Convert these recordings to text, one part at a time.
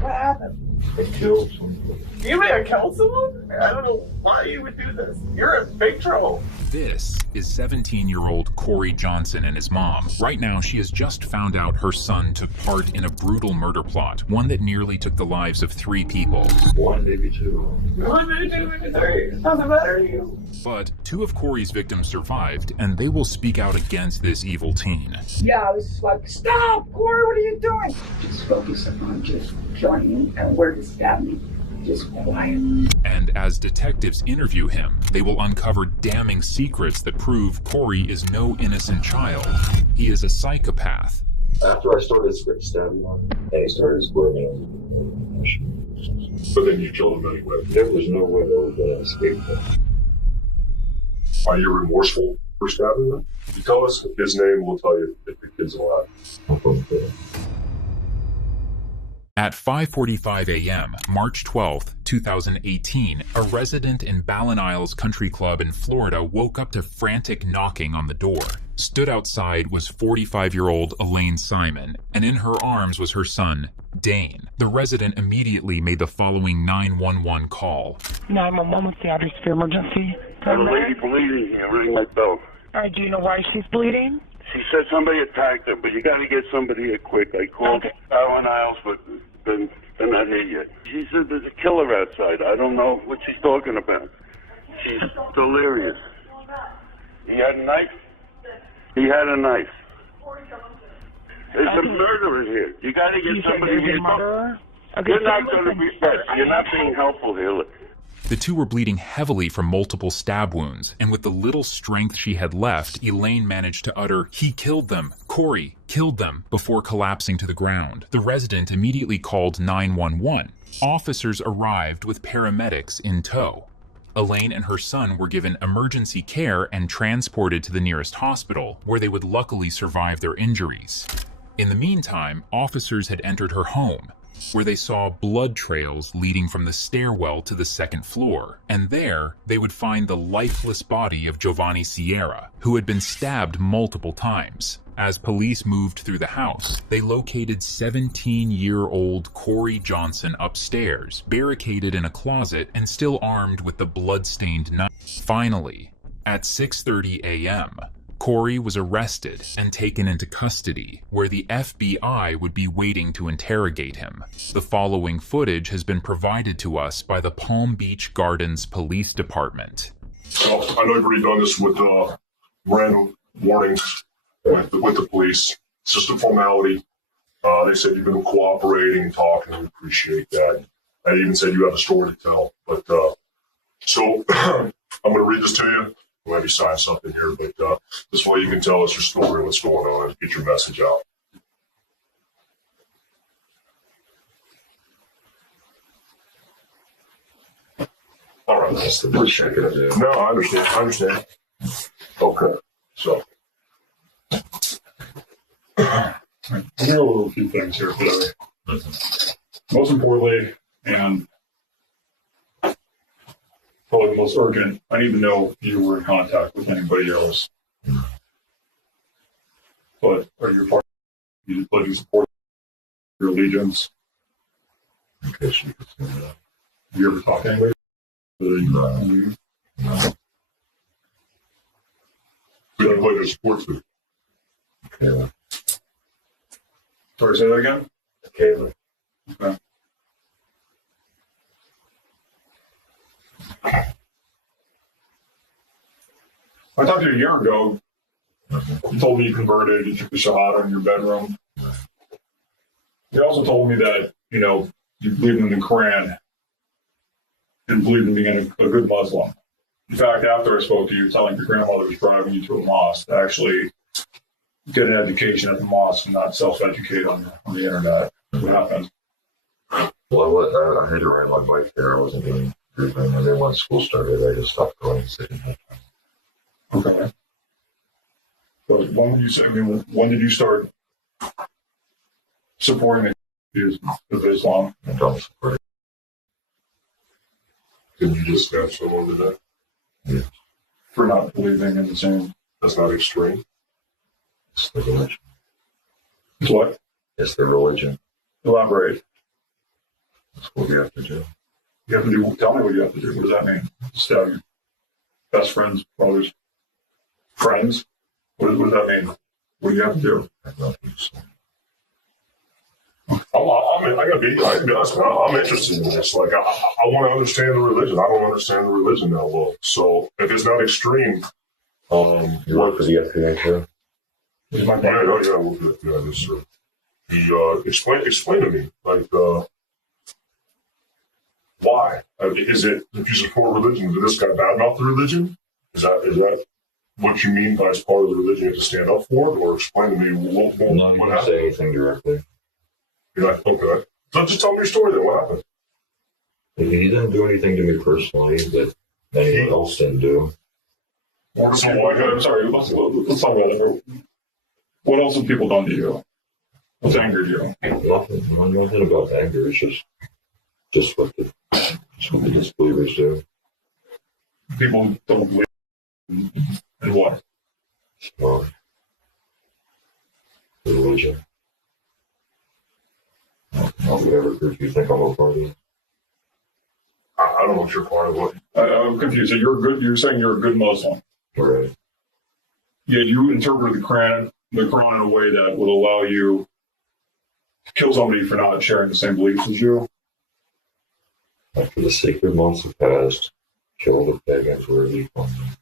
What happened? They killed someone. You may have killed someone? I don't know why you would do this. You're in big trouble. This is 17-year-old Corey Johnson and his mom. Right now, she has just found out her son took part in a brutal murder plot, one that nearly took the lives of 3 people. One, maybe 2. One, maybe 2, maybe 3. Doesn't matter to you. But 2 of Corey's victims survived, and they will speak out against this evil teen. Yeah, I was like, stop, Corey, what are you doing? Just focus on just killing me and where to stab me. Just quiet. And as detectives interview him, they will uncover damning secrets that prove Corey is no innocent child. He is a psychopath. After I started stabbing him, they started squirming. But then you killed him anyway. There was no way they were going to escape him. Are you remorseful for stabbing him? You tell us his name, we'll tell you if the kid's alive. At 5:45 a.m., March 12, 2018, a resident in Ballin Isles Country Club in Florida woke up to frantic knocking on the door. Stood outside was 45-year-old Elaine Simon, and in her arms was her son, Dane. The resident immediately made the following 911 call. 911, what's the address for emergency? There's a lady bleeding here, ring my bell. Do you know why she's bleeding? She said somebody attacked her, but you got to get somebody here quick. I called Ballin Isles, but they're not here yet. She said there's a killer outside. I don't know what she's talking about. She's delirious. He had a knife? He had a knife. There's a murderer here. You got to get somebody here. You're not going to be best. You're not being helpful here. Look. The 2 were bleeding heavily from multiple stab wounds, and with the little strength she had left, Elaine managed to utter, "He killed them. Corey killed them," before collapsing to the ground. The resident immediately called 911. Officers arrived with paramedics in tow. Elaine and her son were given emergency care and transported to the nearest hospital, where they would luckily survive their injuries. In the meantime, officers had entered her home, where they saw blood trails leading from the stairwell to the 2nd floor, and there they would find the lifeless body of Giovanni Sierra, who had been stabbed multiple times. As police moved through the house, they located 17-year-old Corey Johnson upstairs, barricaded in a closet and still armed with the blood-stained knife. Finally, at 6:30 a.m., Corey was arrested and taken into custody, where the FBI would be waiting to interrogate him. The following footage has been provided to us by the Palm Beach Gardens Police Department. So I know you've already done this with random warnings with the police. It's just a formality. They said you've been cooperating and talking. We appreciate that. I even said you have a story to tell. But so I'm going to read this to you. We'll have you sign something here, but this way you can tell us your story, what's going on, and get your message out. All right. That's the least you could do. No, I understand. Okay. So. I'm going to a few things here today. Most importantly, and probably the most urgent, I need to know if you were in contact with anybody else. But are you part of you pledging support your allegiance? In case you could say that. Have you ever talked to anybody? No. We got to play the support for Kayla. Sorry, say that again? Kayla. Okay. I talked to you a year ago. You told me you converted, you took the shahada in your bedroom. You also told me that, you believe in the Quran and believe in being a good Muslim. In fact, after I spoke to you, telling your grandmother was driving you to a mosque to actually get an education at the mosque and not self-educate on the internet. What happened? Well, I had to ride my bike there. I wasn't doing anything. And then when school started, I just stopped going and sitting there. Okay. So when did you start supporting the views of Islam? I don't support it. Can you just stab someone to death? Yeah. For not believing in the same. That's not extreme. It's the religion. What? It's the religion. Elaborate. That's what we have to do. You have to do. Tell me what you have to do. What does that mean? Stab your best friends, brothers, friends. What does that mean? What do you have to do? I have nothing to say. I'm interested in this. Like, I want to understand the religion. I don't understand the religion that well. So if it's not extreme, You work for the FBI too? This is my yeah, we'll do it. Yeah, this, explain to me, like, why? Is it if you support religion? Did this guy badmouth the religion? Is that what you mean by as part of the religion you have to stand up for it? Or explain to me No, what you didn't happened? say anything directly. You're not okay. So just tell me your story then. What happened? He didn't do anything to me personally, but anyone else didn't do. I'm sorry. Let's talk about it. What else have people done to you? What's angered you? Nothing about anger. It's just what the disbelievers do. People don't believe in what? So, religion. Whatever group you think I'm a part of. I don't know what you're part of. What? I'm confused. So you're saying you're a good Muslim. Right. Yeah, you interpret the Quran in a way that will allow you to kill somebody for not sharing the same beliefs as you. After the sacred months have passed, kill the pagans wherever you find them.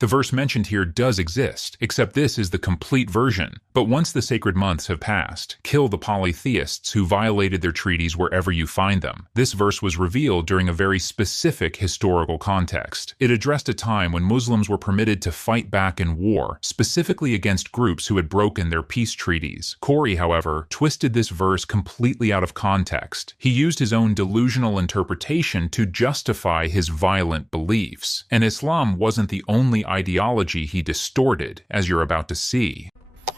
The verse mentioned here does exist, except this is the complete version. But once the sacred months have passed, kill the polytheists who violated their treaties wherever you find them. This verse was revealed during a very specific historical context. It addressed a time when Muslims were permitted to fight back in war, specifically against groups who had broken their peace treaties. Corey, however, twisted this verse completely out of context. He used his own delusional interpretation to justify his violent beliefs. And Islam wasn't the only ideology he distorted, as you're about to see.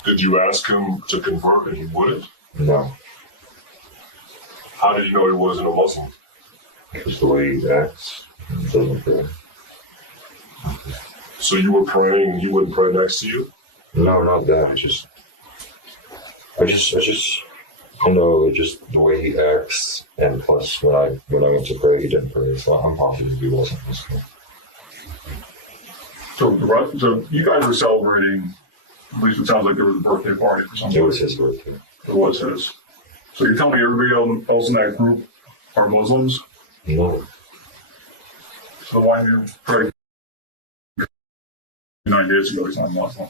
Did you ask him to convert and he wouldn't? No. How did you know he wasn't a Muslim? Because the way he acts doesn't pray. So you were praying and he wouldn't pray next to you? No, not that. I just, you know, just the way he acts, and plus when I went to pray, he didn't pray, so I'm positive he wasn't Muslim. So you guys were celebrating, at least it sounds like there was a birthday party for somebody. It was his birthday. It was his. So you're telling me everybody else in that group are Muslims? No. So why didn't you pray 9 days ago he's not Muslim?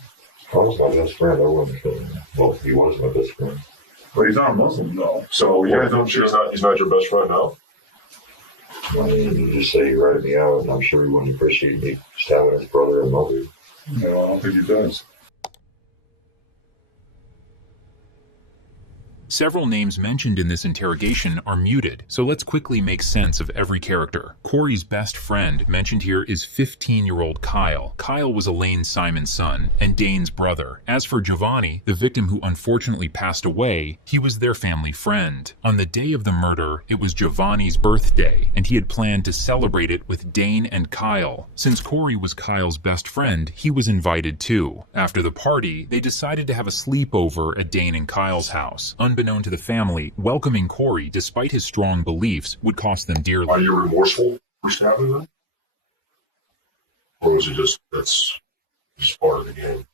I was my best friend. I wouldn't kill him. Well, he was my best friend. But he's not a Muslim, though. So Yeah, don't you? He's not your best friend now? I mean, you just say he ratted me out, and I'm sure he wouldn't appreciate me stabbing his brother and mother. No, I don't think he does. Several names mentioned in this interrogation are muted, so let's quickly make sense of every character. Corey's best friend mentioned here is 15-year-old Kyle. Kyle was Elaine Simon's son and Dane's brother. As for Giovanni, the victim who unfortunately passed away, he was their family friend. On the day of the murder, it was Giovanni's birthday, and he had planned to celebrate it with Dane and Kyle. Since Corey was Kyle's best friend, he was invited too. After the party, they decided to have a sleepover at Dane and Kyle's house. Unbeknown to the family, welcoming Corey, despite his strong beliefs, would cost them dearly. Are you remorseful for stabbing them? Or was it that's just part of the game?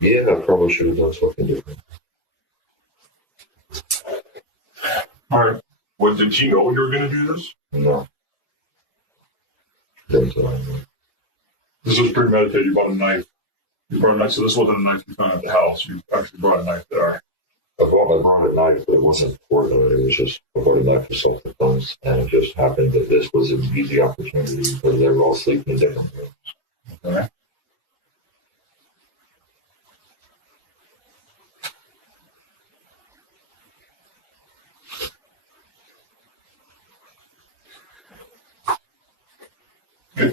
Yeah, I probably should have done something different. All right. Well, did he know you were going to do this? No. Didn't tell anyone. This was premeditated. You brought a knife. So this wasn't a knife you found at the house. You actually brought a knife there. I brought a knife, but it wasn't for it. It was just I brought a knife for self-defense, and it just happened that this was an easy opportunity because they were all sleeping in different rooms. Okay.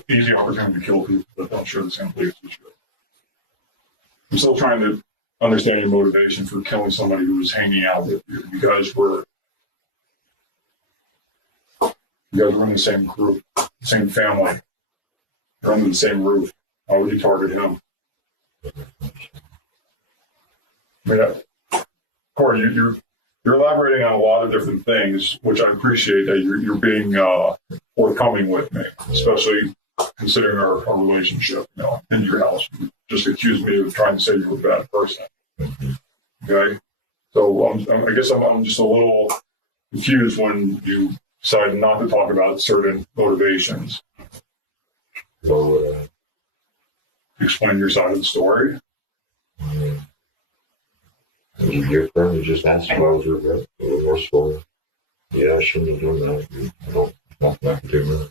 Easy opportunity to kill people that don't share the same beliefs as you. I'm still trying to understand your motivation for killing somebody who was hanging out with you. You guys were in the same group, same family. You're under the same roof. Why would you target him? I mean, Corey, you're elaborating on a lot of different things, which I appreciate that you're being forthcoming with me, especially considering our relationship, in your house. You just accused me of trying to say you were a bad person. Okay? So I guess I'm just a little confused when you decided not to talk about certain motivations. So, Explain your side of the story. your friend just asked if I was remorseful. Yeah, I shouldn't have done that. I don't want that to do that.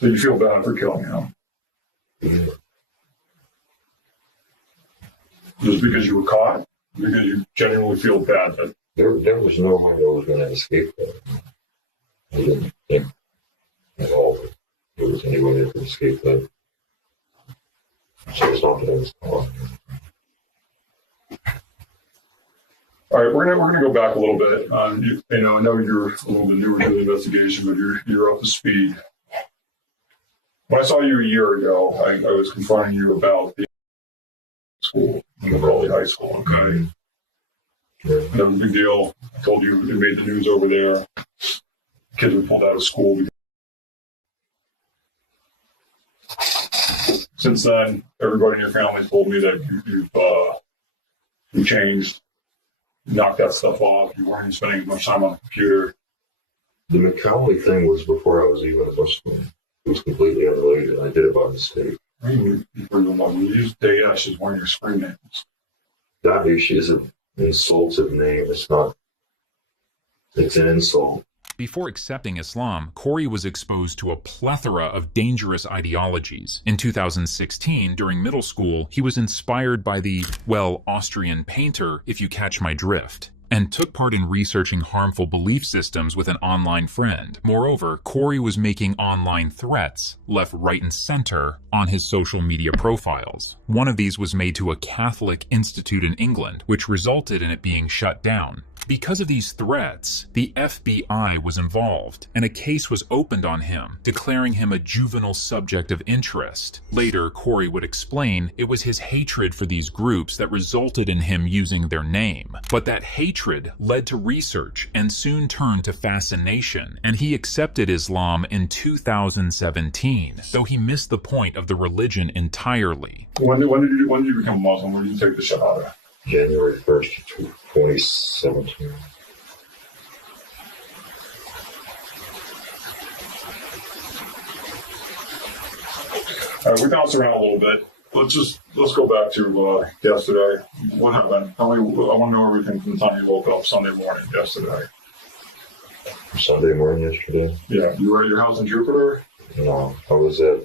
So you feel bad for killing him? Yeah. Just because you were caught? Because you genuinely feel bad that There was no way I was going to escape that. I didn't think at all that there was any way I could escape that. So it's not that I was caught. All right, we're gonna go back a little bit. I know you're a little bit newer to the investigation, but you're up to speed. When I saw you a year ago, I was confronting you about the school, the Raleigh High School. Okay, that was a big deal. I told you it made the news over there. Kids were pulled out of school. Since then, everybody in your family told me that you've changed. Knock that stuff off. You weren't spending as much time on the computer. The McConnelly thing was before I was even a Muslim. It was completely unrelated. I did it by mistake. When you use Daesh as one of your screen names. Daesh is an insultive name. It's not. It's an insult. Before accepting Islam, Corey was exposed to a plethora of dangerous ideologies. In 2016, during middle school, he was inspired by the, Austrian painter, if you catch my drift, and took part in researching harmful belief systems with an online friend. Moreover, Corey was making online threats, left, right, and center, on his social media profiles. One of these was made to a Catholic institute in England, which resulted in it being shut down. Because of these threats, the FBI was involved, and a case was opened on him, declaring him a juvenile subject of interest. Later, Corey would explain it was his hatred for these groups that resulted in him using their name. But that hatred led to research and soon turned to fascination, and he accepted Islam in 2017, though he missed the point of the religion entirely. When did you become Muslim? When did you take the Shahada? January 1st, 2017. We bounced around a little bit. Let's go back to yesterday. What happened? I want to know everything from the time you woke up Sunday morning yesterday. Sunday morning yesterday? Yeah. You were at your house in Jupiter? No, I was at.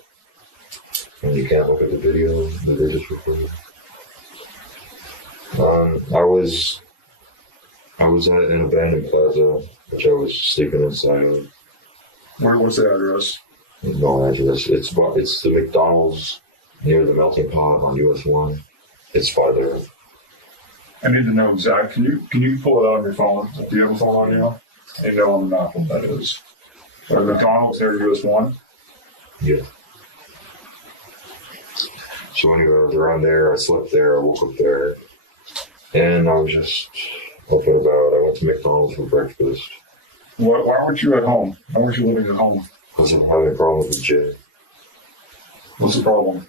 And you can't look at the video. The video's recorded. I was at an abandoned plaza, which I was sleeping inside. What's the address? No address. It's the McDonald's near the melting pot on US 1. It's by there. I need to know exactly. Can you pull it out on your phone? Do you have a phone on you? I know on the map what that is. So McDonald's near US 1? Yeah. So anyway, I was around there. I slept there. I woke up there. And I was just up and about. I went to McDonald's for breakfast. Why weren't you at home? Why weren't you living at home? Because I'm having problems with Jay. What's the problem?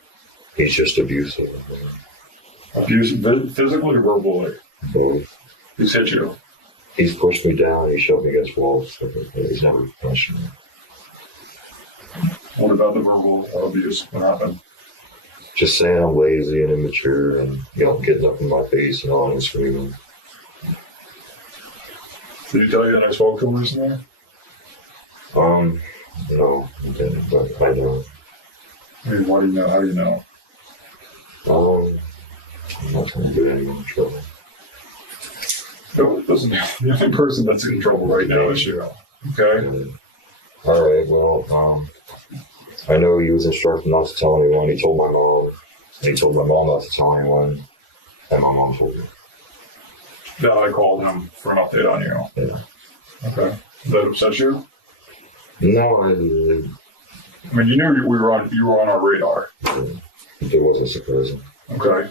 He's just abusive. Abusive, physically or verbally? Both. He's hit you? He's pushed me down. He shoved me against walls. He's never punched me. What about the verbal abuse? What happened? Just saying I'm lazy and immature and, getting up in my face and all and screaming. Did he tell you that I spoke to him recently? No, he didn't, but I know. I mean, why do you know? How do you know? I'm not going to get anyone in trouble. No, listen, the only person that's in trouble right now is you. Okay? All right, well, I know he was instructed not to tell anyone. He told my mom. He told my mom not to tell anyone. And my mom told me. Yeah, I called him for an update on you. Yeah. Okay. Did that upset you? No, I mean, you knew you were on our radar. It wasn't surprising. Okay.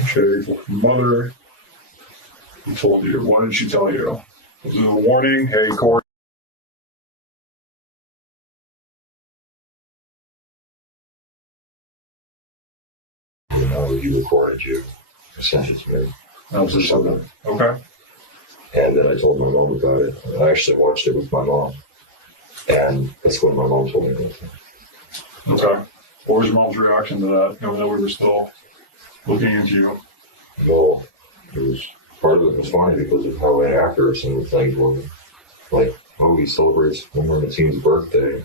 Okay, mother. Who told you? What did she tell you? Was it a warning? Hey, Corey. He recorded you. I sent it to me. That was just something. Okay. And then I told my mom about it. I actually watched it with my mom. And that's when my mom told me about it. Okay. What was your mom's reaction to that, knowing that we were still looking into you? Well, it was part of it was funny because of how inaccurate some of the things were. Like, oh, he celebrates one of the team's birthday.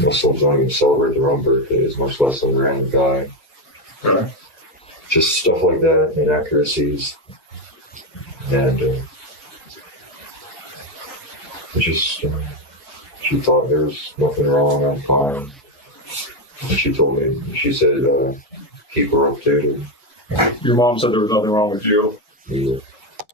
Most folks don't even celebrate their own birthdays, much less a random guy. Okay. Just stuff like that, inaccuracies. And she thought there was nothing wrong, I'm fine. And she told me, she said, keep her updated. Your mom said there was nothing wrong with you. Yeah.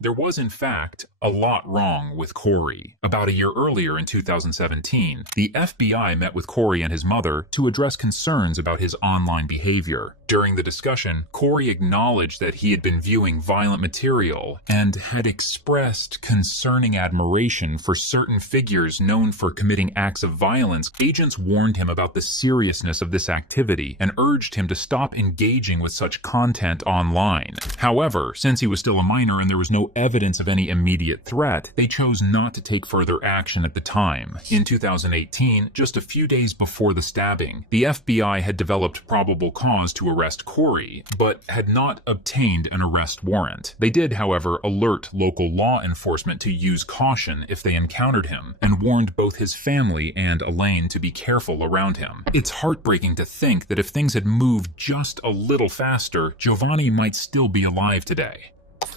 There was, in fact, a lot wrong with Corey. About a year earlier in 2017, the FBI met with Corey and his mother to address concerns about his online behavior. During the discussion, Corey acknowledged that he had been viewing violent material and had expressed concerning admiration for certain figures known for committing acts of violence. Agents warned him about the seriousness of this activity and urged him to stop engaging with such content online. However, since he was still a minor and there was no evidence of any immediate threat, they chose not to take further action at the time. In 2018, just a few days before the stabbing, the FBI had developed probable cause to arrest Corey, but had not obtained an arrest warrant. They did, however, alert local law enforcement to use caution if they encountered him, and warned both his family and Elaine to be careful around him. It's heartbreaking to think that if things had moved just a little faster, Giovanni might still be alive today.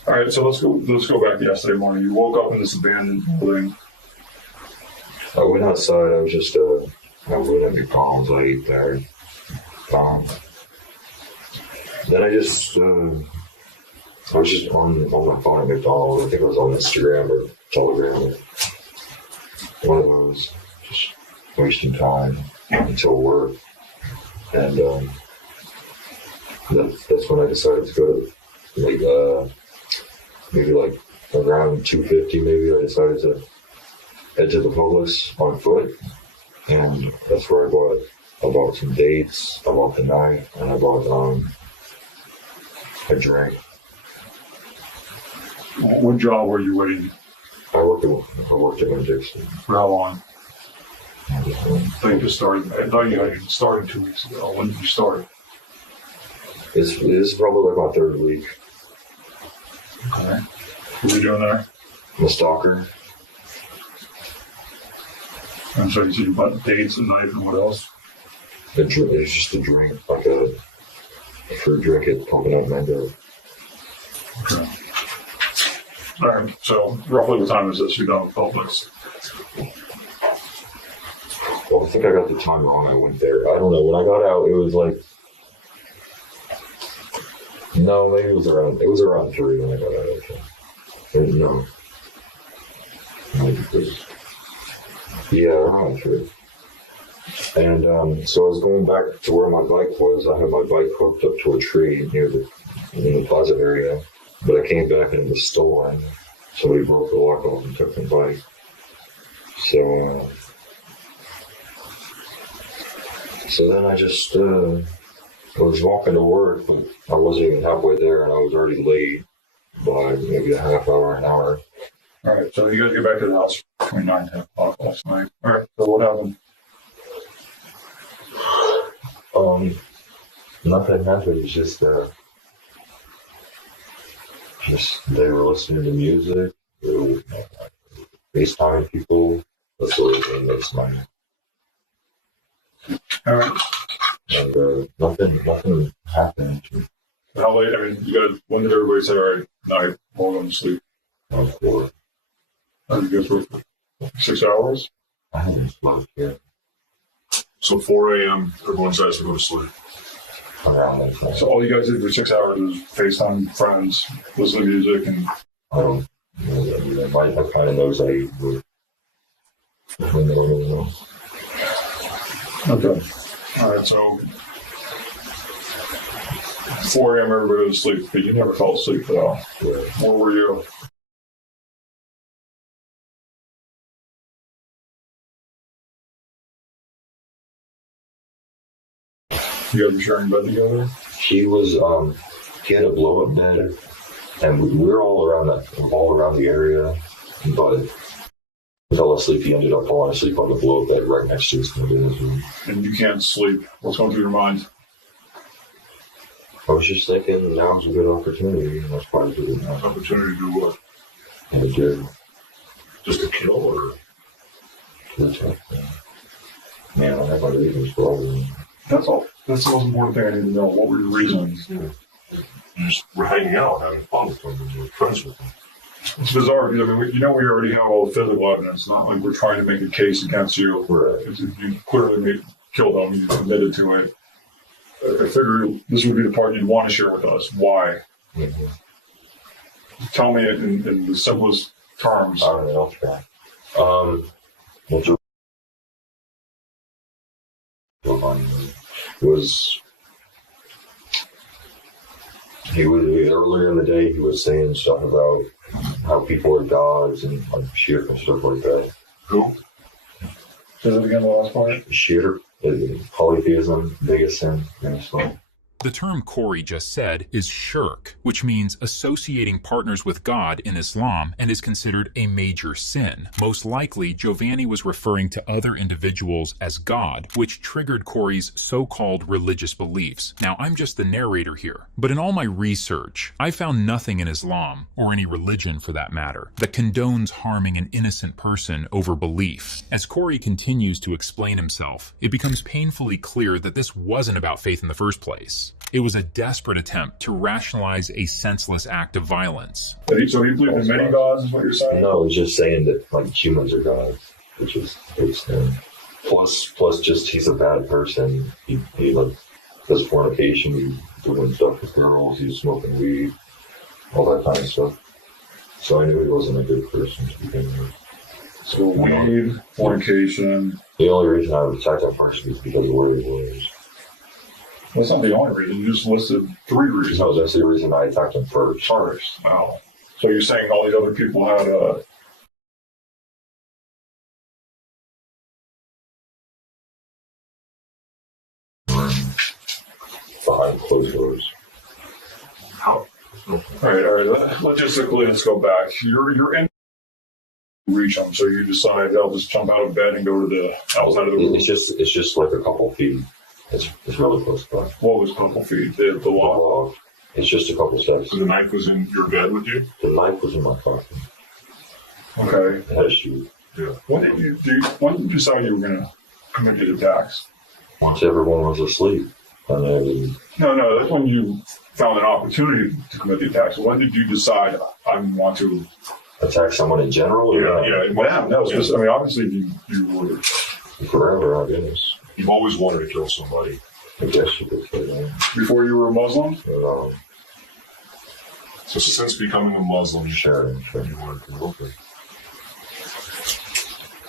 All right, so let's go back to yesterday morning. You woke up in this abandoned building. I went outside, I was just, I went at McDonald's, I ate there. Then I was just on my phone at McDonald's. I think I was on Instagram or Telegram or one of those, just wasting time until work. And that's when I decided to go to, maybe like around 2:50 maybe, I decided to head to the Publix on foot. And that's where I bought some dates, I bought the knife, and I bought a drink. What job were you waiting? I worked at my Dixon. For how long? I thought you just started. I thought you had started 2 weeks ago. When did you start? This is probably like my third week. Okay. What are you doing there? I'm a stalker. And so you said you bought dates, a knife, and what else? It's just a drink, like a fruit drink at Coconut Mango. Okay. All right. So roughly what time is this? You're done with Publix. Well, I think I got the time wrong. I went there. I don't know. When I got out, it was like, no, maybe it was around 3 when I got out. No. Yeah, around 3. And so I was going back to where my bike was. I had my bike hooked up to a tree in the plaza area, but I came back and it was stolen. Somebody broke the lock off and took the bike. So then I just I was walking to work, but I wasn't even halfway there, and I was already late by maybe a half hour, an hour. All right. So you guys get back to the house between 9 and 10 o'clock last night. All right. So what happened? Nothing happened. It's just they were listening to music. They were FaceTime people. That's what it was last night. All right. And nothing happened. How late? I mean, you guys. When did everybody say, "All right, night, we're going to sleep"? 4. How did you guys work for 6 hours? I haven't slept yet. So 4 a.m., everyone decides to go to sleep. Around that time. So all you guys did for 6 hours was FaceTime friends, listen to music, and I don't know. My kind of knows I would. I don't know. okay. All right. So 4 a.m. everybody was asleep, but you never fell asleep though. Yeah. Where were you? You guys were sharing bed together? He was, he had a blow up bed, and we were all around the area, but he fell asleep. He ended up falling asleep on the blow up bed right next to his room. And you can't sleep. What's going through your mind? I was just thinking, now's a good opportunity. That's why I did it now. Opportunity to do what? And it did. Just to kill or? To attack them. Man, I have my reasons for all of them. That's all. That's the most important thing I need to know. What were your reasons? You just were hanging out, having fun with them, and you were friends with them. It's bizarre because, I mean, we already have all the physical evidence. It's not like we're trying to make a case against you. Right. You clearly killed them. You admitted to it. I figured this would be the part you'd want to share with us. Why? Mm-hmm. Tell me it in the simplest terms. I don't know. I'll try. He was earlier in the day. He was saying stuff about how people are gods and like shirk and stuff like that. Who? Say that again, the last part. Shirk, polytheism, biggest sin, and stuff. The term Corey just said is shirk, which means associating partners with God in Islam and is considered a major sin. Most likely, Giovanni was referring to other individuals as God, which triggered Corey's so-called religious beliefs. Now, I'm just the narrator here, but in all my research, I found nothing in Islam, or any religion for that matter, that condones harming an innocent person over belief. As Corey continues to explain himself, it becomes painfully clear that this wasn't about faith in the first place. It was a desperate attempt to rationalize a senseless act of violence. So he believed in many gods, is what you're saying? No, I was just saying that like humans are gods, which is big sin. Plus, just he's a bad person. He like does fornication, he's doing stuff with girls, he's smoking weed, all that kind of stuff. So I knew he wasn't a good person to begin with. So weed, fornication. The only reason I attacked him first was because of where he was. That's not the only reason. You just listed 3 reasons. No, that's the reason I attacked him first. Wow. So you're saying all these other people had behind closed doors. All right. Logistically, let's go back. You're in reach them, so you decide I'll just jump out of bed and go to the outside of the room. It's just like a couple feet. It's really close by. What was a couple feet? The wall. It's just a couple steps. So the knife was in your bed with you? The knife was in my pocket. Okay. I had a shoe. Yeah. When did you decide you were going to commit the attacks? Once everyone was asleep. And No, that's when you found an opportunity to commit the attacks. When did you decide I want to attack someone in general? Yeah. When? No, I mean, obviously you were forever, I guess. You've always wanted to kill somebody. I guess you could say that. Before you were a Muslim? So since becoming a Muslim, Sure. you wanted to look at.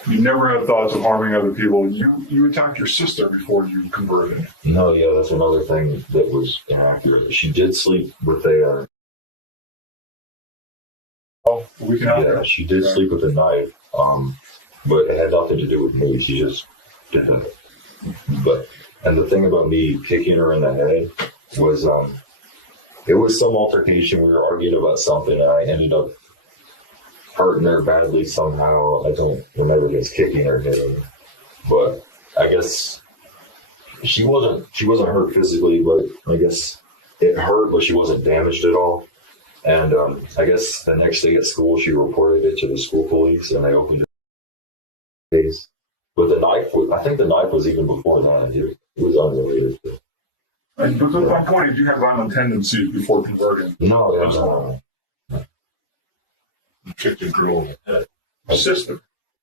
You never had thoughts of harming other people. You attacked your sister before you converted. No, yeah, that's another thing that was inaccurate. She did sleep with a... We can have that. She did sleep with a knife, but it had nothing to do with me. She just did it. And the thing about me kicking her in the head was, it was some altercation. We were arguing about something, and I ended up hurting her badly somehow. I don't remember if it's kicking or hitting, but I guess she wasn't hurt physically, but I guess it hurt, but she wasn't damaged at all. And I guess the next day at school, she reported it to the school police, and they opened the case. But the knife, I think the knife was even before that. It was unrelated. And at what point did you have violent tendencies before converting? No. You kicked a girl in the head. A sister?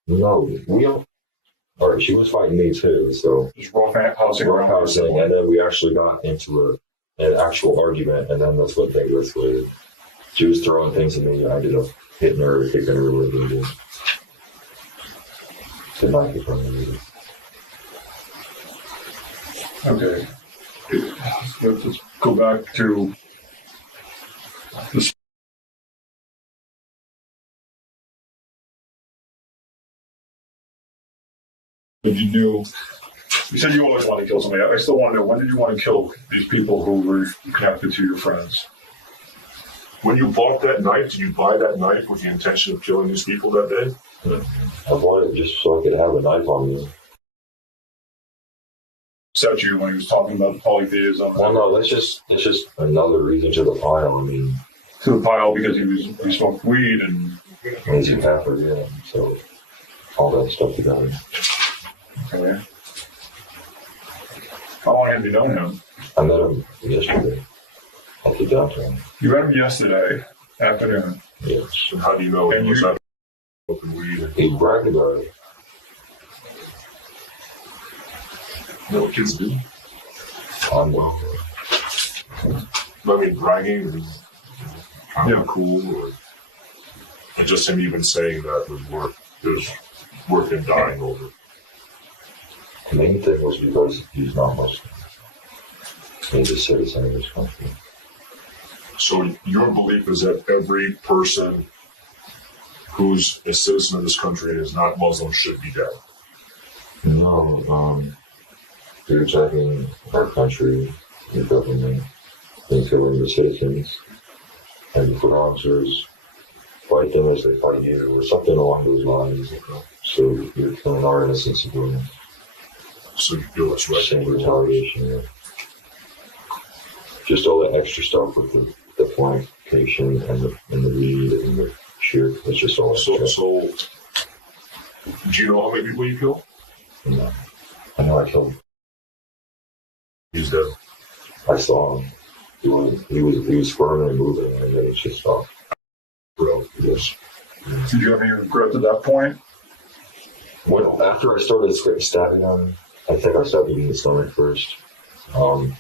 No, we don't. All right, she was fighting me too, so. Just roughhousing roughhousing, and then we actually got into an actual argument, and then that's what things escalated. She was throwing things at me, and I ended up hitting her, kicking her with it. The knife in front of me. Okay. Let's go back to this. You said you always wanted to kill somebody. I still want to know, when did you want to kill these people who were connected to your friends? When you bought that knife, did you buy that knife with the intention of killing these people that day? I bought it just so I could have a knife on me. Except you when he was talking about polytheism. Well, no, that's just another reason to the pile. I mean, To the pile because he smoked weed and. he's a Catholic, yeah. So all that stuff together. Okay. How long have you known him? I met him yesterday at the downtown. You met him yesterday afternoon. Yes. So how do you know And it was you- that smoking weed? He bragged about it. You know what kids do? I'm well. I mean, bragging is kind of cool. Or, and just him even saying that was worth him dying over. The main thing was because he's not Muslim. He's a citizen of this country. So your belief is that every person who's a citizen of this country and is not Muslim should be dead? No, they're attacking our country, the government, and killing the citizens. And the foot officers fight them as they fight you, or something along those lines. So you're killing our innocent civilians. So you feel it's right. Same retaliation, yeah. Just all the extra stuff with the fornication and the weed and the shit. It's just all extra. So, do you know how many people you killed? No. I know I killed him. He's dead. I saw him. He was squirming and moving, and then he just stopped. Bro, Yes. Did you have any regrets at that point? Well, after I started stabbing him, I think I stabbed him in the stomach first. And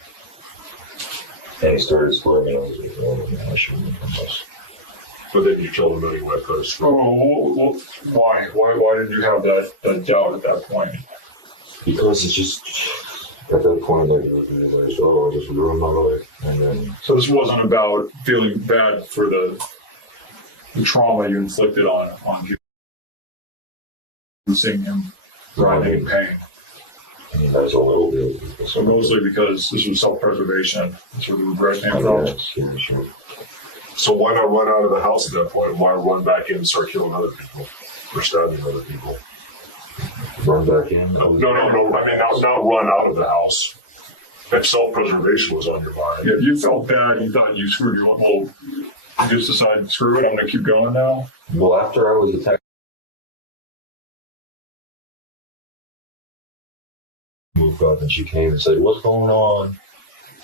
he started squirming. I was like, oh man, I shouldn't have done this. but then you killed him anyway, cut his throat. Oh, why? Why did you have that doubt at that point? Because it's just, at that point, I realized, oh, I just ruined my life. And then, So this wasn't about feeling bad for the trauma you inflicted on you. Seeing him writhing in pain. I mean, that was a little bit. So mostly because this was self-preservation. That's where the regret came from. Yeah, sure. So why not run out of the house at that point? Why run back in and start killing other people? Or stabbing other people? Run back in? No. I mean, not run out of the house. If self-preservation was on your mind. Yeah, you felt bad. You thought you screwed your own. Well, you just decided, screw it, I'm going to keep going now. Well, after I was attacked, moved up and she came and said, what's going on?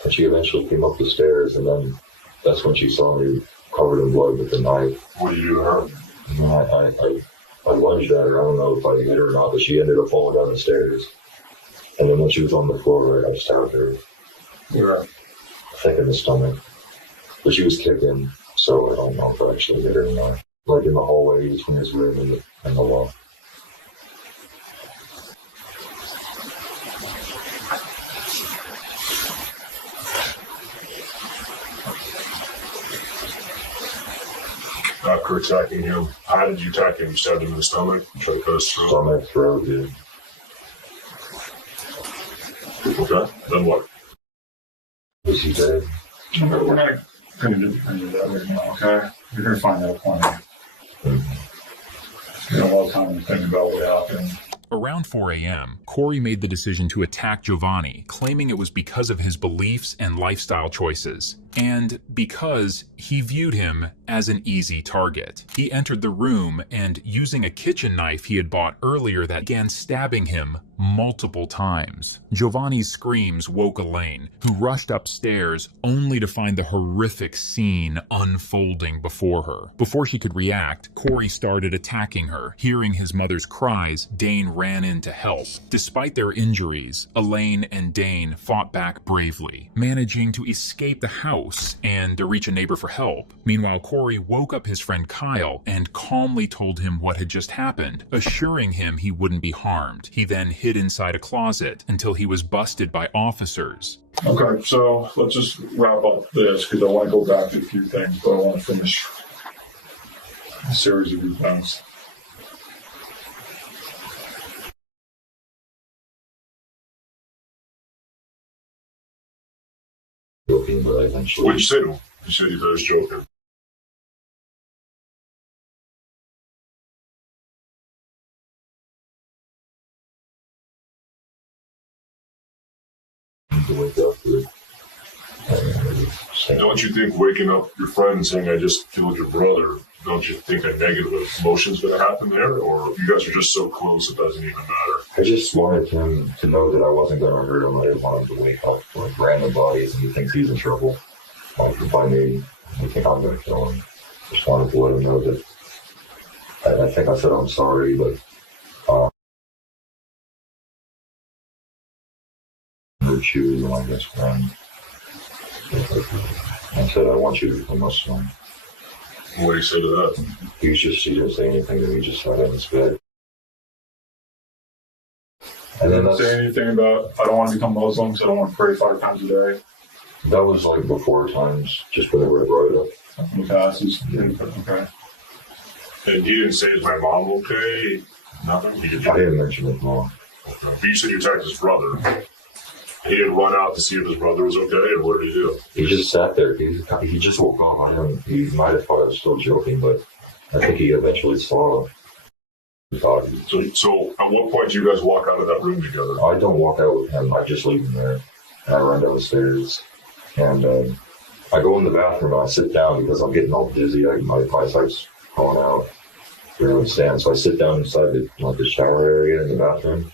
And she eventually came up the stairs, and then that's when she saw me covered in blood with the knife. What do you do to her? And I lunged at her. I don't know if I hit her or not, but she ended up falling down the stairs. And then when she was on the floor, I stabbed her. Yeah. I think in the stomach. But she was kicking, so I don't know if I actually hit her or not. Like in the hallway between his room and the wall. After attacking him, how did you attack him? You stabbed him in the stomach? You tried to cut his throat? Stomach, throat, dude. Okay. Then what? Was he dead? We're not going to do any of that right now, okay? You're going to find out plenty. Spend a lot of time thinking about what happened. Around 4 a.m., Corey made the decision to attack Giovanni, claiming it was because of his beliefs and lifestyle choices, and because he viewed him as an easy target. He entered the room and, using a kitchen knife he had bought earlier, that began stabbing him multiple times. Giovanni's screams woke Elaine, who rushed upstairs only to find the horrific scene unfolding before her. Before she could react, Corey started attacking her. Hearing his mother's cries, Dane ran in to help. Despite their injuries, Elaine and Dane fought back bravely, managing to escape the house house and to reach a neighbor for help. Meanwhile, Corey woke up his friend Kyle and calmly told him what had just happened, assuring him he wouldn't be harmed. He then hid inside a closet until he was busted by officers. Okay, so let's just wrap up this because I want to go back to a few things, but I want to finish a series of events. Joking, but eventually. What'd you say to him? You said he was joking. To wake up to it. Don't you think waking up your friend and saying, I just killed your brother, don't you think a negative emotion's going to happen there? Or you guys are just so close it doesn't even matter? I just wanted him to know that I wasn't going to hurt him. I didn't want him to wake up to like random bodies and he thinks he's in trouble. Like if I me, he think I'm going to kill him. Just wanted to let him know that. I think I said I'm sorry, but hurt you, my best friend. I said I want you to become my son. What do you say to that? He didn't say anything to me. Just sat in his bed. And then Didn't say anything about I don't want to become Muslim, so I don't want to pray 5 times a day. That was like before times, just whenever I brought it up. In the past, okay. And he didn't say, is my mom okay? Nothing? He I didn't mention it long. Okay. But you said you attacked his brother. He didn't run out to see if his brother was okay, or what did he do? He just sat there. He just woke up. He might have thought I was still joking, but I think he eventually saw. So at what point do you guys walk out of that room together? I don't walk out with him. I just leave him there. And I run downstairs. And I go in the bathroom and I sit down because I'm getting all dizzy. My eyesight's going out. Where I stand. So I sit down inside the shower area in the bathroom.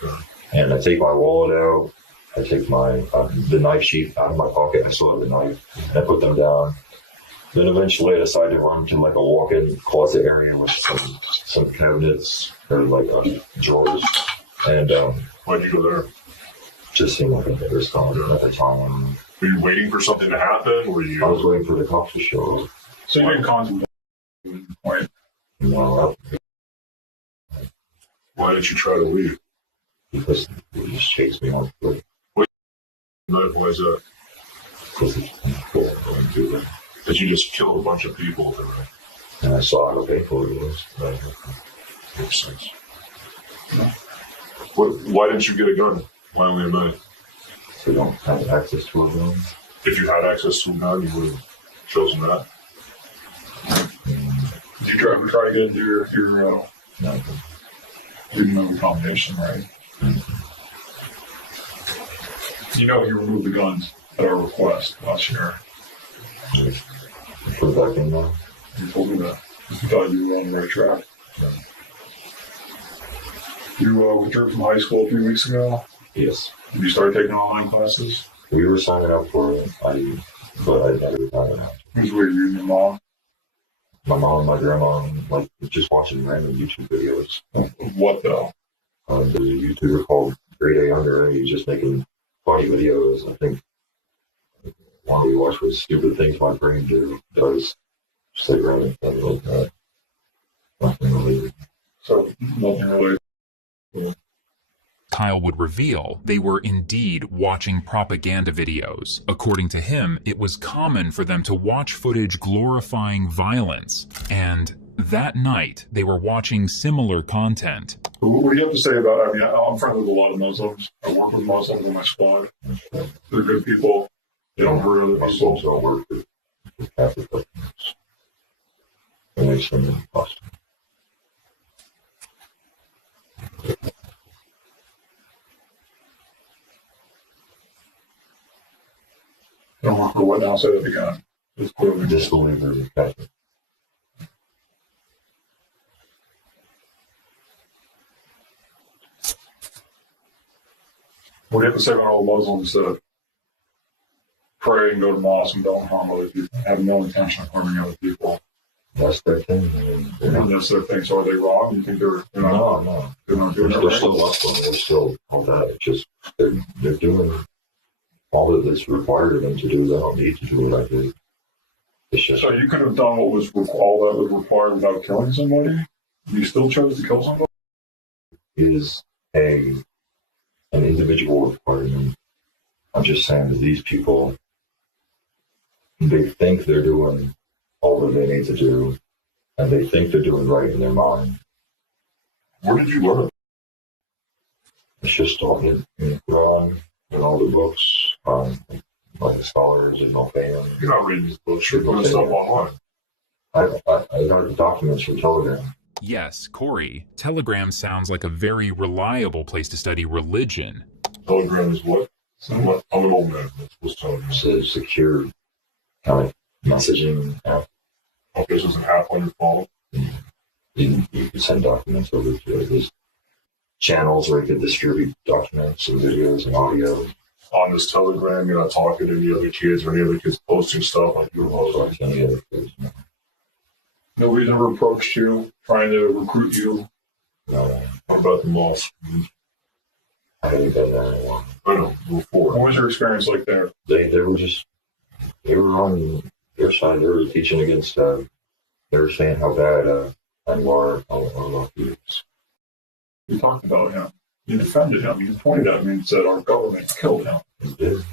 Okay. And I take my wallet out. I take the knife sheath out of my pocket. I still have the knife. And I put them down. Then eventually I decide to run to like a walk-in closet area with some cabinets or like drawers. And why'd you go there? Just seemed like a better spot at the time. Were you waiting for something to happen? Were you? I was waiting for the cops to show up. So you didn't contemplate right? No, Why didn't you try to leave? because they just chased me on foot. Why is that? Because it's cool going to it. Because you just killed a bunch of people today. And I saw how painful it was. Makes sense. Why didn't you get a gun? Why only a knife? So I don't have access to a gun. If you had access to a gun, you would have chosen that. Did you ever try to get into your No. no combination, right? You know you removed the guns at our request last year. Put it back in now. You told me that. You thought you were on the right track. Yeah. You withdrew from high school a few weeks ago. Yes. You started taking online classes. We were signing up for it, but I never got it out. Who's with you and your mom? My mom and my grandma, like, just watching random YouTube videos. What though? There's a YouTuber called Great A Under. He's just making funny videos. I think one we watched was Stupid Things My Brain does. Just like random things like that. Nothing related. So nothing really. Kyle would reveal they were indeed watching propaganda videos. According to him, it was common for them to watch footage glorifying violence, and that night they were watching similar content. What do you have to say about? I mean, I'm friends with a lot of Muslims. I work with Muslims in my squad. They're good people. They don't hurt other people. Muslims don't work for Catholic customers. It makes them impossible. They don't work for what now? Say that again. It's clearly Disbelievers in Catholic. What do you have to say about all Muslims that pray and go to mosque and don't harm other people, have no intention of harming other people? That's their thing. And that's their thing. So are they wrong? You think they're not? No. They're not doing They're it right? still Muslim. They're still all that. It's just they're doing all that it's required of them to do, they don't need to do what I did. It's just, So you could have done what was all that was required without killing somebody? You still chose to kill somebody? is an individual requirement. I'm just saying that these people, they think they're doing all that they need to do, and they think they're doing right in their mind. Where did you learn? It's just all in Quran and all the books, like the scholars and no fan. You're not reading these books. You're putting stuff online. I got the documents from Telegram. Yes, Corey, Telegram sounds like a very reliable place to study religion. Telegram is what? I'm an old man. What's Telegram? It's a secure kind of messaging app. Okay, so it's an app on your phone. You can send documents over to it. There's channels where you can distribute documents and videos and audio. On this Telegram, you're not talking to any other kids or any other kids posting stuff like you're posting. Any other kids. Nobody's ever approached you, trying to recruit you? No, How about the mosque? I haven't been there in a while. I know, before. What was your experience like there? They were on their side. They were teaching against. They were saying how bad Anwar al-Awlaki is. You talked about him. You defended him. You pointed at him and said our government killed him. They did.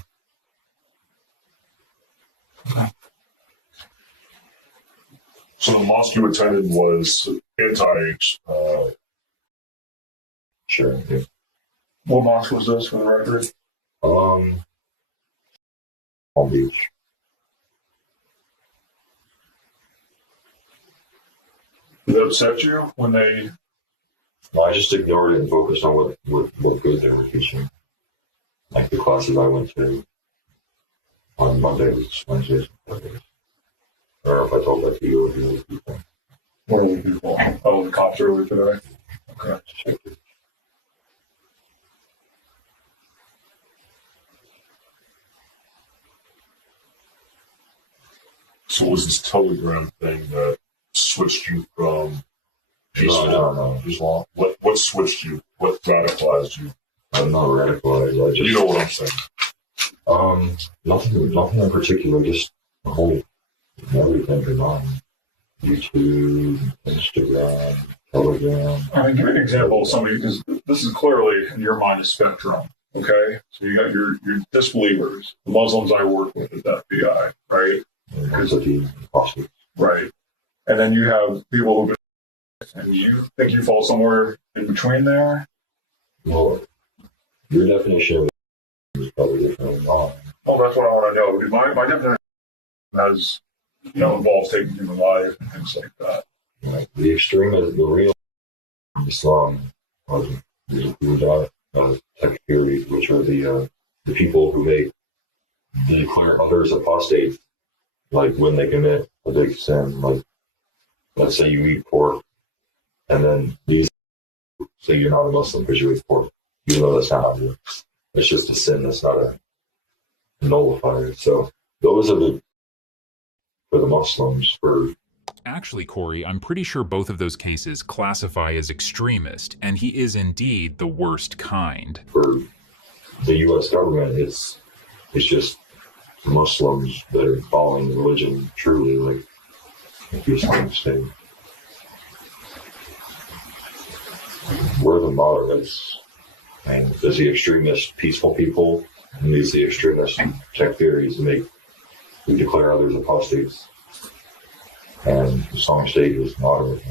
So the mosque you attended was anti. Sure. Yeah. What mosque was this, for the record? Palm Beach. Did that upset you when they... No, I just ignored it and focused on what good they were teaching. Like the classes I went to on Mondays, Wednesdays, and Fridays. I don't know if I told that to you or the other people. What are the people? Oh, the cops earlier today? Okay. Check it. So was this Telegram thing that switched you from peaceful No. Islam? What switched you? What radicalized you? I'm not radicalized. I just, You know what I'm saying? nothing in particular. Just the whole everything is on YouTube, Instagram, Telegram. I mean, give me an example of somebody, because this is clearly, in your mind, a spectrum, okay? So you got your disbelievers, the Muslims I work with at the FBI, right? Possible. Right. And then you have people who, and you think you fall somewhere in between there? Well, your definition of it is probably different than mine. Well, that's what I want to know. Because my definition has, involves taking human life and things like that. Right. The extremist, the real Islam, takfiri, which are the people who they declare others apostates, like when they commit a big sin, like let's say you eat pork, and then these say you're not a Muslim because you eat pork, even though that's not how you. It's just a sin. That's not a nullifier. So those are for the Muslims. Actually, Corey, I'm pretty sure both of those cases classify as extremist, and he is indeed the worst kind. For the U.S. government, it's just Muslims that are following religion truly, like the Islamic State. We're the moderates, and there's the extremist peaceful people, and there's the extremist takfiris who declare others apostates. And the Islamic State is moderate.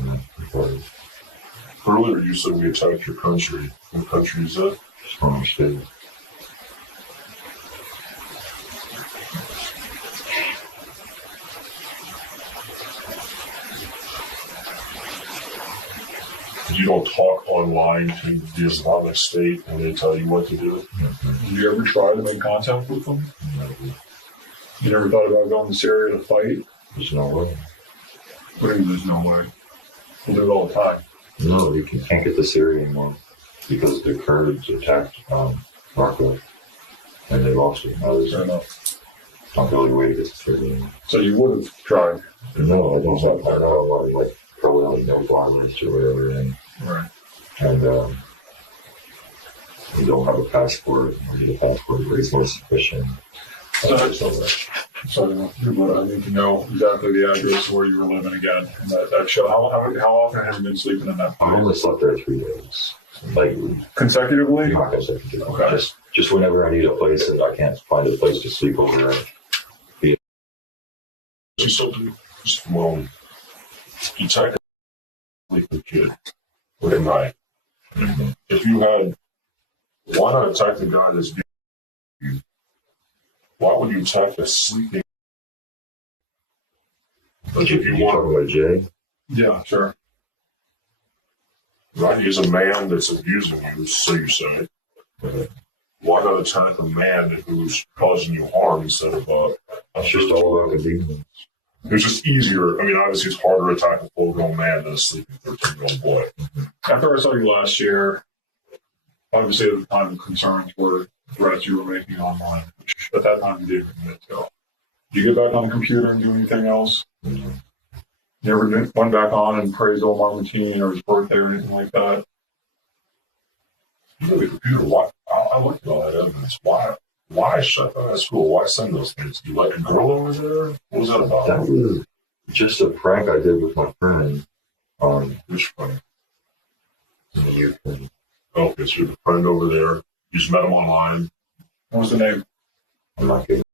Earlier you said we attacked your country. What country is that? Islamic State. You don't talk online to the Islamic State and they tell you what to do. Did you ever try to make contact with them? You never thought about going to Syria to fight? There's no way. What do you mean there's no way? We do it all the time. No, you can't get to Syria anymore because the Kurds attacked Raqqa and they lost it. Fair enough. Not the only way to get to Syria anymore. So you would have tried. No, I don't have. I know, like probably only no violence or whatever, Right. and You don't have a passport. You need a passport. Raise more suspicion. So, but I need to know exactly the address where you were living again. And that show. How often have you been sleeping in that I place? only slept there 3 days. Like, Consecutively? not consecutively. Okay. Just whenever I need a place that I can't find a place to sleep over at. See something? Well, you technically the kid at night. If you had, why not attack the guy that's beating you? Why would you attack the sleeping? Like if you talking want, about Jay? Yeah, sure. right? He's a man that's abusing you, so you say. Why not attack a man who's causing you harm instead of It's just all about convenience. It's just easier. I mean, obviously, it's harder to attack a full-grown man than a sleeping 13-year-old boy. After I saw you last year, obviously at the time the concerns were threats you were making online, which at that time you didn't admit to. Did you get back on the computer and do anything else? Mm-hmm. You ever went back on and praised old Marmatine or his birthday or anything like that? You know, the computer, why? I looked at all that evidence. Why shut down that school? Why send those things? You like a girl over there? What was that about? That was just a prank I did with my friend. Which friend? In the youth thing. Okay, so you have a friend over there. You just met him online. What was the name? I'm not kidding.